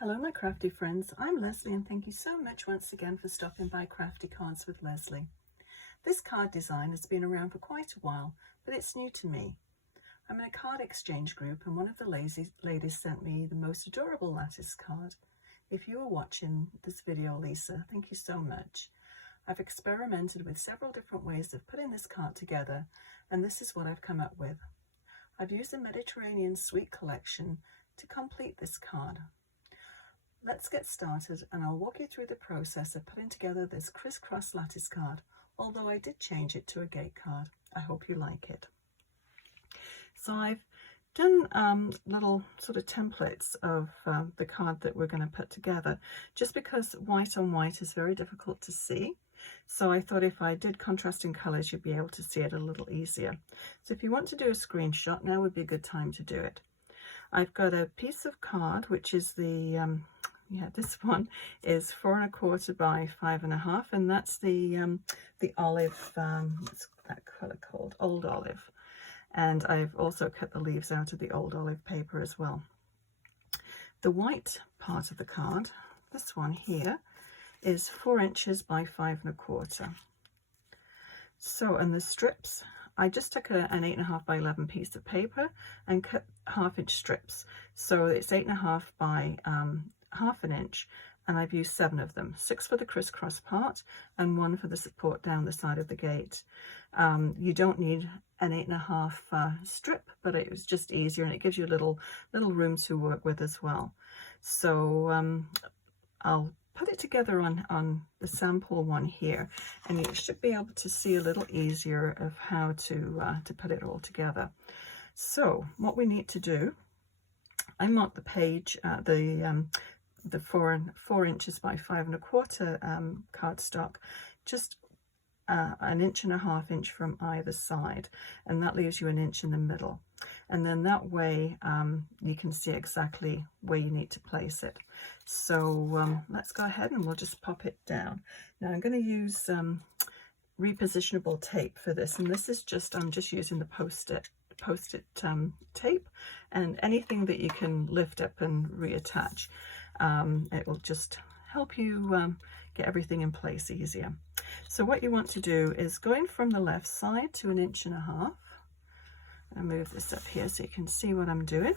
Hello my crafty friends, I'm Lesley and thank you so much once again for stopping by Crafty Cards with Lesley. This card design has been around for quite a while, but it's new to me. I'm in a card exchange group and one of the ladies sent me the most adorable lattice card. If you are watching this video, Lisa, thank you so much. I've experimented with several different ways of putting this card together and this is what I've come up with. I've used the Mediterranean Sweet Collection to complete this card. Let's get started and I'll walk you through the process of putting together this crisscross lattice card, although I did change it to a gate card. I hope you like it. So I've done little sort of templates of the card that we're going to put together, just because white on white is very difficult to see. So I thought if I did contrasting colours, you'd be able to see it a little easier. So if you want to do a screenshot, now would be a good time to do it. I've got a piece of card, which is the, this one is 4 1/4 by 5 1/2, and that's the olive, what's that colour called? Old Olive. And I've also cut the leaves out of the old olive paper as well. The white part of the card, this one here, is 4 inches by 5 1/4. So, and the strips, I just took an 8 1/2 by 11 piece of paper and cut 1/2 inch strips. So it's 8 1/2 by 1/2 inch, and I've used 7 of them, 6 for the crisscross part and 1 for the support down the side of the gate. You don't need an 8 1/2 strip, but it was just easier and it gives you a little room to work with as well. So I'll put it together on the sample one here, and you should be able to see a little easier of how to put it all together. So what we need to do, I marked the page, the 4 inches by 5 1/4 cardstock, just 1.5 inches from either side, and that leaves you 1 inch in the middle. And then that way you can see exactly where you need to place it. So let's go ahead and we'll just pop it down. Now I'm going to use repositionable tape for this, and this is just, I'm just using the post-it tape, and anything that you can lift up and reattach. It will just help you get everything in place easier. So what you want to do is going from the left side to 1.5 inches. I'll move this up here so you can see what I'm doing.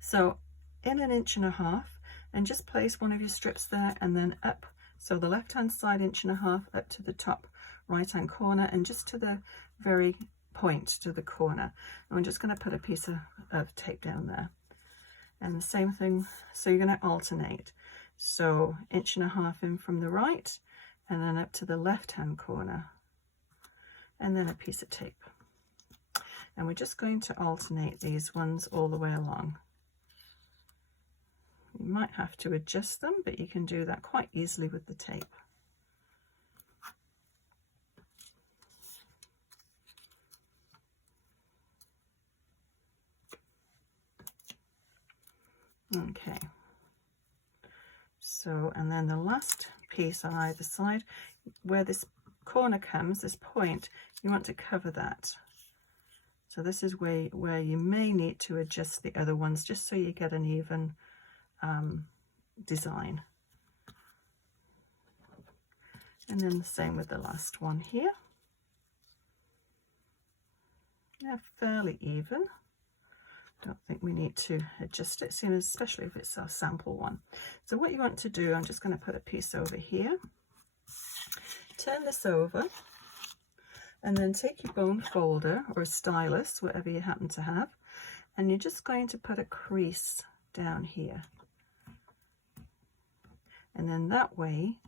So in 1.5 inches, and just place one of your strips there and then up. So the left hand side 1.5 inches up to the top right hand corner and just to the very point to the corner. And I'm just going to put a piece of tape down there. And the same thing, so you're going to alternate. So 1.5 inches in from the right and then up to the left hand corner and then a piece of tape. And we're just going to alternate these ones all the way along. You might have to adjust them, but you can do that quite easily with the tape. Okay, so, and then the last piece on either side, where this corner comes, this point, you want to cover that. So this is where you may need to adjust the other ones, just so you get an even design. And then the same with the last one here. They're fairly even. Don't think we need to adjust it, especially if it's our sample one. So what you want to do, I'm just going to put a piece over here, turn this over, and then take your bone folder or a stylus, whatever you happen to have, and you're just going to put a crease down here. And then that way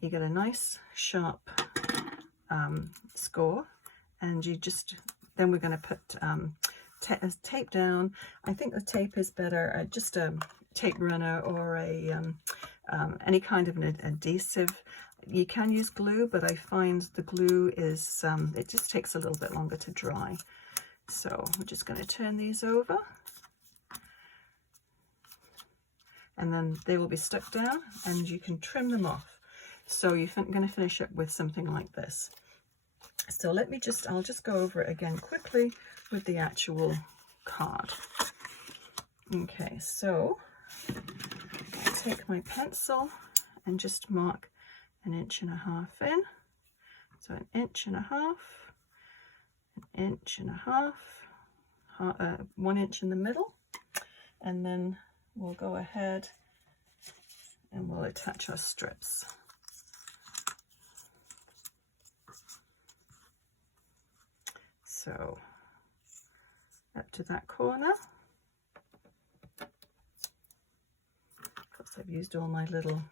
you get a nice sharp score, and you just, then we're going to put tape down. I think the tape is better, just a tape runner or a any kind of an adhesive. You can use glue, but I find the glue is it just takes a little bit longer to dry. So we're just going to turn these over, and then they will be stuck down and you can trim them off. So you're going to finish up with something like this. So I'll just go over it again quickly with the actual card. Okay, so I take my pencil and just mark 1.5 inches in. So 1.5 inches, 1.5 inches, 1 inch in the middle, and then we'll go ahead and we'll attach our strips. So up to that corner. Of course, I've used all my little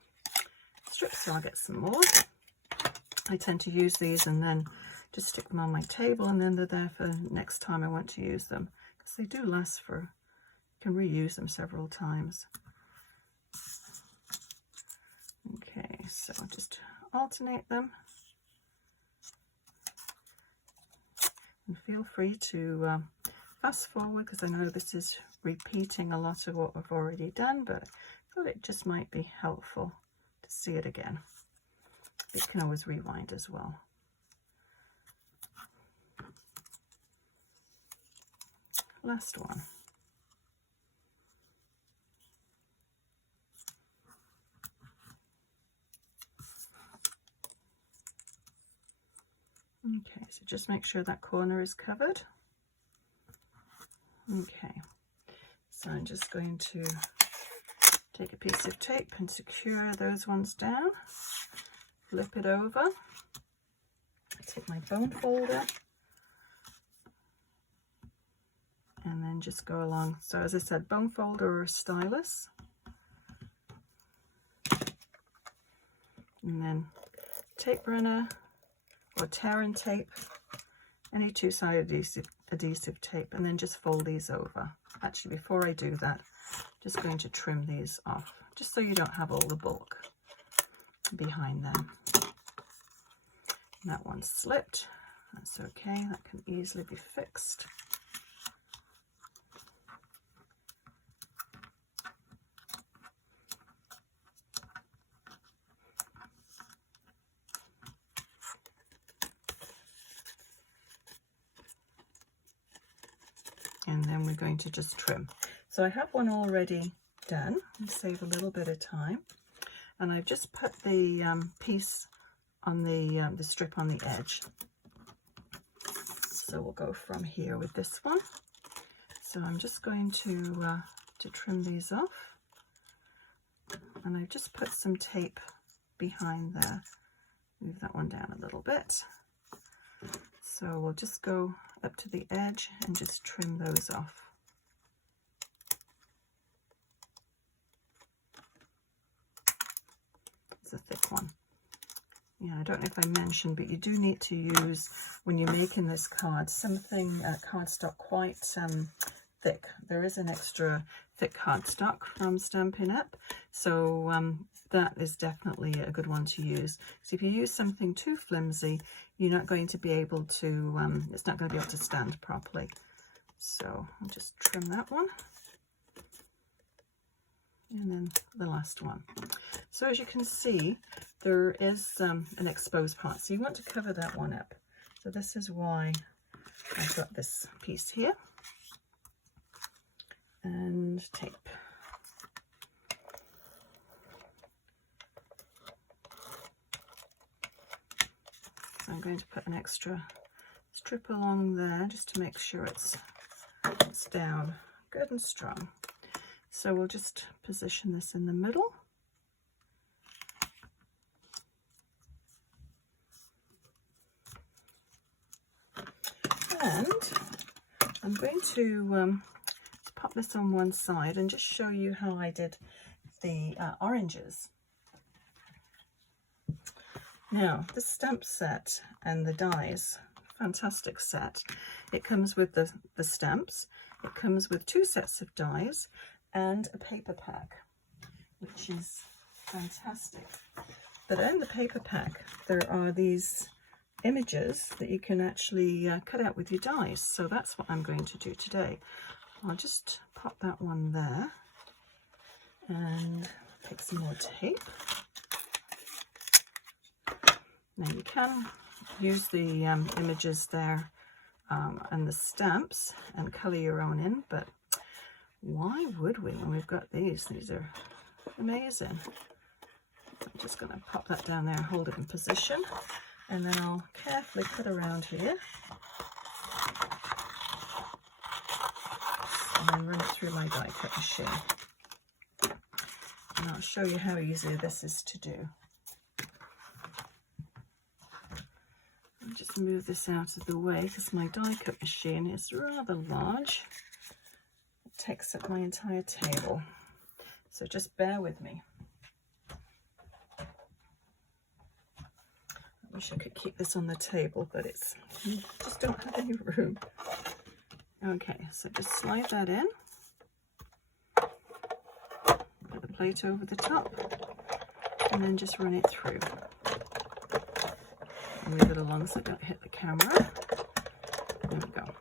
strips, so I'll get some more. I tend to use these and then just stick them on my table, and then they're there for next time I want to use them, because they do last for, you can reuse them several times. Okay, so I'll just alternate them. And feel free to fast forward, because I know this is repeating a lot of what I've already done, but I thought it just might be helpful to see it again. You can always rewind as well. Last one. Okay, so just make sure that corner is covered. Okay, so I'm just going to take a piece of tape and secure those ones down. Flip it over. Take my bone folder and then just go along. So as I said, bone folder or a stylus. And then tape runner or tear and tape, any two-sided adhesive tape, and then just fold these over. Actually, before I do that, I'm just going to trim these off, just so you don't have all the bulk behind them. And that one slipped. That's okay, that can easily be fixed. And then we're going to just trim. So I have one already done, and save a little bit of time. And I've just put the piece on the strip on the edge. So we'll go from here with this one. So I'm just going to trim these off. And I've just put some tape behind there. Move that one down a little bit. So we'll just go up to the edge and just trim those off. It's a thick one. Yeah, I don't know if I mentioned, but you do need to use, when you're making this card, something cardstock quite thick. There is an extra thick cardstock from Stampin Up, so that is definitely a good one to use. So if you use something too flimsy, you're not going to be able to, it's not going to be able to stand properly. So I'll just trim that one. And then the last one. So as you can see, there is an exposed part, so you want to cover that one up. So this is why I've got this piece here. And tape. So I'm going to put an extra strip along there just to make sure it's down good and strong. So we'll just position this in the middle. And I'm going to pop this on one side and just show you how I did the oranges. Now, this stamp set and the dies, fantastic set. It comes with the stamps, it comes with 2 sets of dies and a paper pack, which is fantastic. But in the paper pack, there are these images that you can actually cut out with your dies. So that's what I'm going to do today. I'll just pop that one there and pick some more tape. Now you can use the images there and the stamps and colour your own in, but Why would we when we've got these? These are amazing. I'm just going to pop that down there, hold it in position, and then I'll carefully cut around here and then run it through my die cut machine. And I'll show you how easy this is to do. I'll just move this out of the way because my die cut machine is rather large. It takes up my entire table. So just bear with me. I wish I could keep this on the table, but I just don't have any room. Okay, so just slide that in. Put the plate over the top, and then just run it through. Move it along so I don't hit the camera. There we go.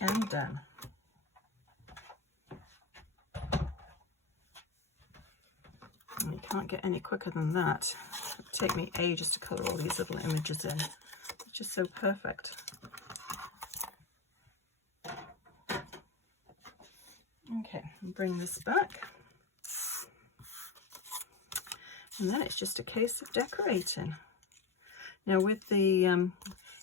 And done. And you can't get any quicker than that. It'll take me ages to colour all these little images in. It's just so perfect. Okay, bring this back. And then it's just a case of decorating. Now with the, in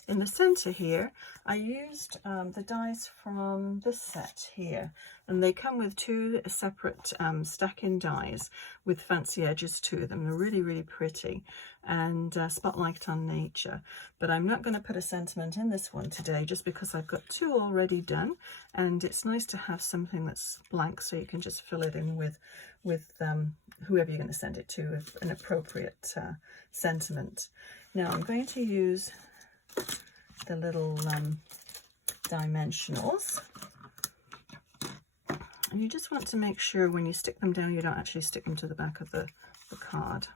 the center here, I used the dies from this set here, and they come with two separate stacking dies with fancy edges to them. They're really, really pretty, and Spotlight on Nature. But I'm not going to put a sentiment in this one today just because I've got two already done, and it's nice to have something that's blank so you can just fill it in with whoever you're going to send it to with an appropriate sentiment. Now I'm going to use the little dimensionals, and you just want to make sure when you stick them down you don't actually stick them to the back of the card.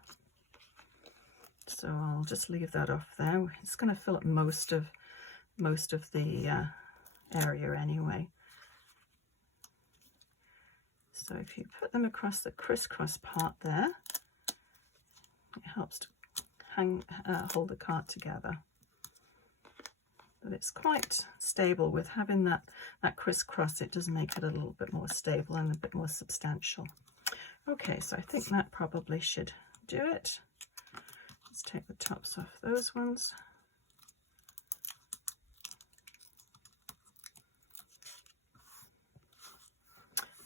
So I'll just leave that off there. It's going to fill up most of the area anyway. So if you put them across the crisscross part there, it helps to hold the card together. But it's quite stable with having that crisscross. It does make it a little bit more stable and a bit more substantial. Okay, so I think that probably should do it. Let's take the tops off those ones.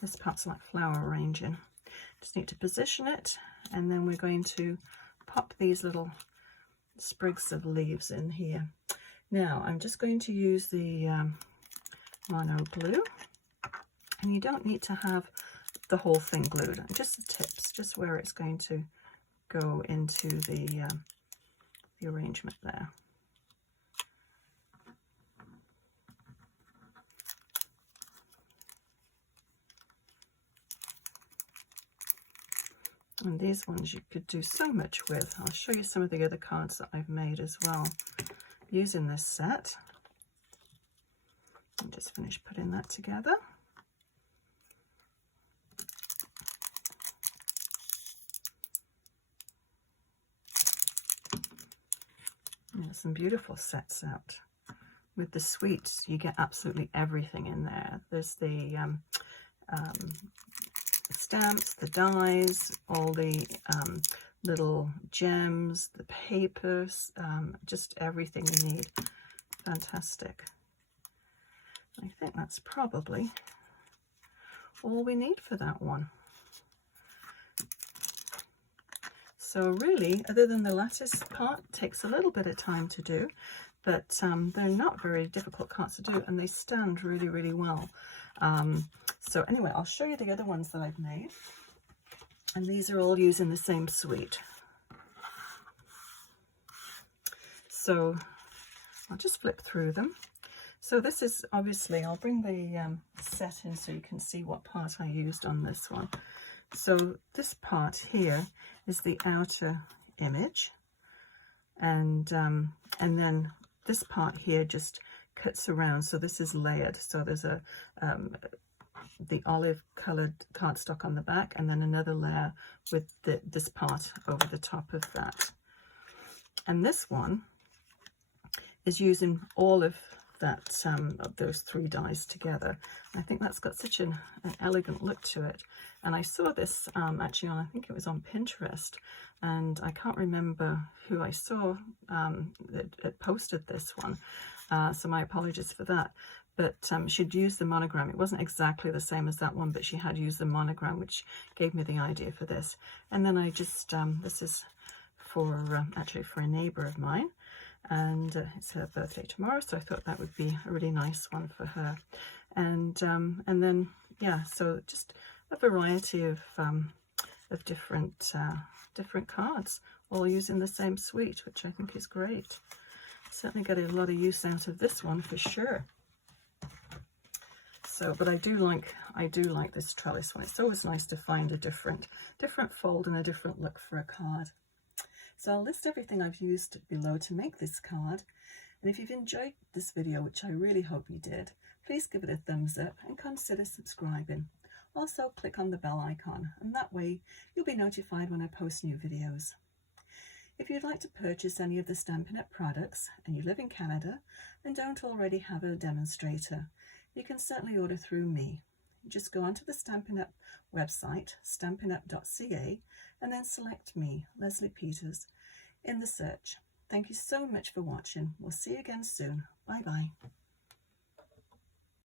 This part's like flower arranging. Just need to position it, and then we're going to pop these little sprigs of leaves in here. Now I'm just going to use the mono glue, and you don't need to have the whole thing glued, just the tips, just where it's going to go into the arrangement there. And these ones you could do so much with. I'll show you some of the other cards that I've made as well using this set. I'll just finish putting that together. There's some beautiful sets out. With the sweets, you get absolutely everything in there. There's the stamps, the dies, all the little gems, the papers, just everything you need. Fantastic. I think that's probably all we need for that one. So really, other than the lattice part, takes a little bit of time to do, but they're not very difficult cards to do, and they stand really, really well. So anyway, I'll show you the other ones that I've made, and these are all using the same suite. So I'll just flip through them. So this is obviously, I'll bring the set in so you can see what part I used on this one. So this part here is the outer image, and then this part here just cuts around. So this is layered. So there's a the olive colored cardstock on the back, and then another layer with this part over the top of that. And this one is using all of that of those 3 dies together. I think that's got such an elegant look to it. And I saw this actually on, I think it was on Pinterest, and I can't remember who I saw that posted this one, so my apologies for that. But she'd used the monogram. It wasn't exactly the same as that one, but she had used the monogram, which gave me the idea for this. And then I just, this is for actually for a neighbour of mine, and it's her birthday tomorrow, so I thought that would be a really nice one for her. And then, yeah, so just a variety of different different cards, all using the same suite, which I think is great. Certainly get a lot of use out of this one for sure. So, but I do like this trellis one. It's always nice to find a different fold and a different look for a card. So I'll list everything I've used below to make this card. And if you've enjoyed this video, which I really hope you did, please give it a thumbs up and consider subscribing. Also click on the bell icon, and that way you'll be notified when I post new videos. If you'd like to purchase any of the Stampin' Up products and you live in Canada and don't already have a demonstrator, you can certainly order through me. Just go onto the Stampin' Up website, stampinup.ca, and then select me, Lesley Peters, in the search. Thank you so much for watching. We'll see you again soon. Bye bye.